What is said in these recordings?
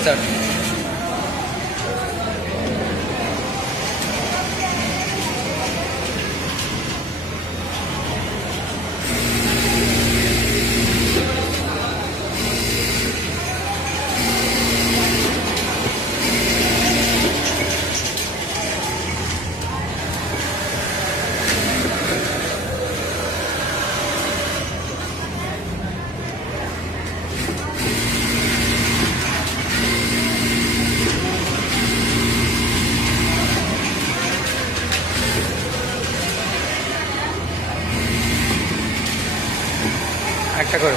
Start. একটা করে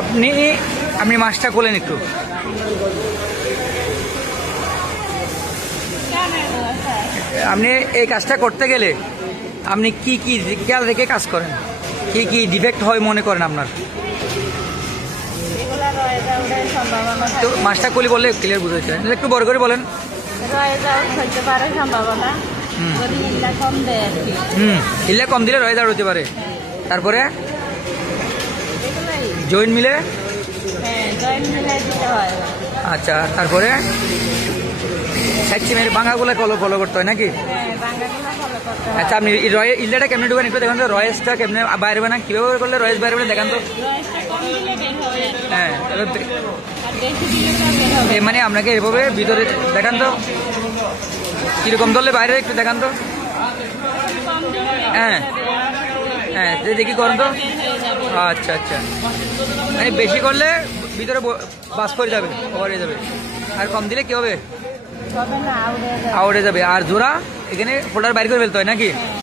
আপনি আপনি মাছটা খোলেন একটু। আপনি এই কাজটা করতে গেলে আপনি কি কি খেয়াল রেখে কাজ করেন, কি কি ডিফেক্ট হয় মনে করেন আপনার? তো মাছটা খুলে বললে ক্লিয়ার বুঝতে একটু বড় করে বলেন। হিল্লা কম দিলে রয়ে যাওয়ার হতে পারে। তারপরে জয়েন্ট মিলে, আচ্ছা তারপরে সাইড ভাঙাগুলো ফলো করতে হয় নাকি? আচ্ছা আপনি ইল্লাটা কেমনে ঢুকেন একটু দেখেন তো, রয়েসটা কেমনে বাইরে না কিভাবে করলে রয়েস বাইরে দেখান তো। হ্যাঁ মানে আপনাকে এভাবে ভিতরে দেখান তো, কিরকম ধরলে বাইরে একটু দেখান তো। হ্যাঁ হ্যাঁ দেখি করেন তো। আচ্ছা আচ্ছা, মানে বেশি করলে ভিতরে বাস করে যাবে, ওভার হয়ে যাবে। আর কম দিলে কি হবে? আউটে যাবে। আর জোড়া এখানে ফোল্ডার বাইর করে ফেলতে হয় নাকি?